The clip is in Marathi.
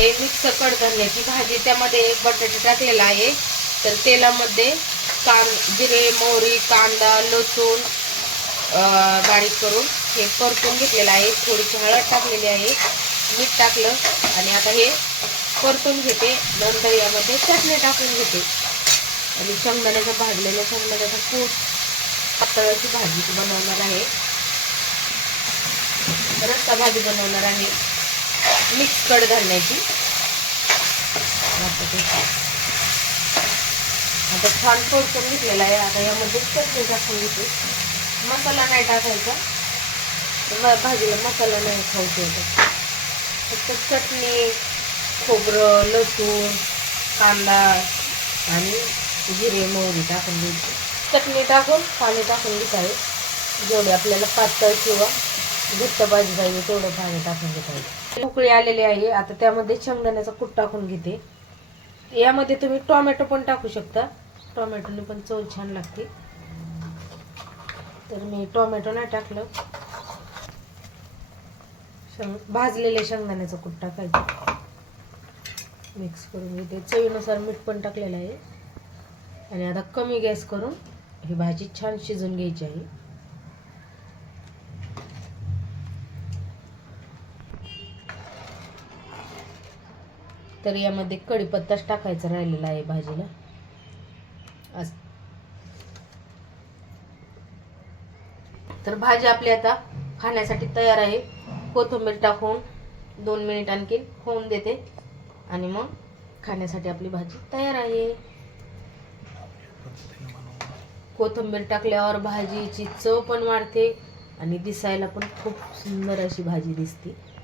हे मिक्स कडधान्याची भाजी त्यामध्ये एक बटाटे टाकलेला आहे. तर तेलामध्ये कां जिरे मोहरी कांदा लसूण बारीक करून हे परतून घेतलेलं आहे. थोडीशी हळद टाकलेली आहे. मीठ टाकलं आणि आता हे परतून घेते. नंतर यामध्ये चटणी टाकून घेते. आणि शेंगदाण्याचं भाजलेलं शेंगदाण्याचा कूट पातळाची भाजी बनवणार आहे. रस्सा भाजी बनवणार आहे. मिक्स कडधान्याची. आता छान परतून घेतलेला आहे. आता यामध्ये चटणी टाकून घेते. मसाला नाही टाकायचा. भाजीला मसाला नाही खायचा होता फक्त चटणी खोबरं लसूण कांदा आणि जिरे मोहरी टाकून घ्यायची. चटणी टाकून पाणी टाकून घेतावे जेवढे आपल्याला पातळ किंवा घट्ट भाजी पाहिजे तेवढं पाणी टाकून घ्यायचं उकळी आलेली आहे. आता त्यामध्ये शेंगदाण्याचा कूट टाकून घेते. यामध्ये तुम्ही टोमॅटो पण टाकू शकता. टोमॅटोने पण चव छान लागते. तर मी टोमॅटो नाही टाकलं. शेंग भाजलेल्या शेंगदाण्याचं कूट टाकायचं. मिक्स करून घेते. चवीनुसार मीठ पण टाकलेलं आहे. आणि आता कमी गॅस करून ही भाजी छान शिजून घ्यायची आहे. तर यामध्ये कढीपत्ताच टाकायचा राहिलेला आहे भाजीला. अस- तर भाजी आपली आता खाण्यासाठी तयार आहे. कोथिंबीर टाकून दोन मिनिट आणखी होऊन देते. आणि मग खाण्यासाठी आपली भाजी तयार आहे. कोथिंबीर टाकल्यावर भाजीची चव पण वाढते आणि दिसायला पण खूप सुंदर अशी भाजी दिसते.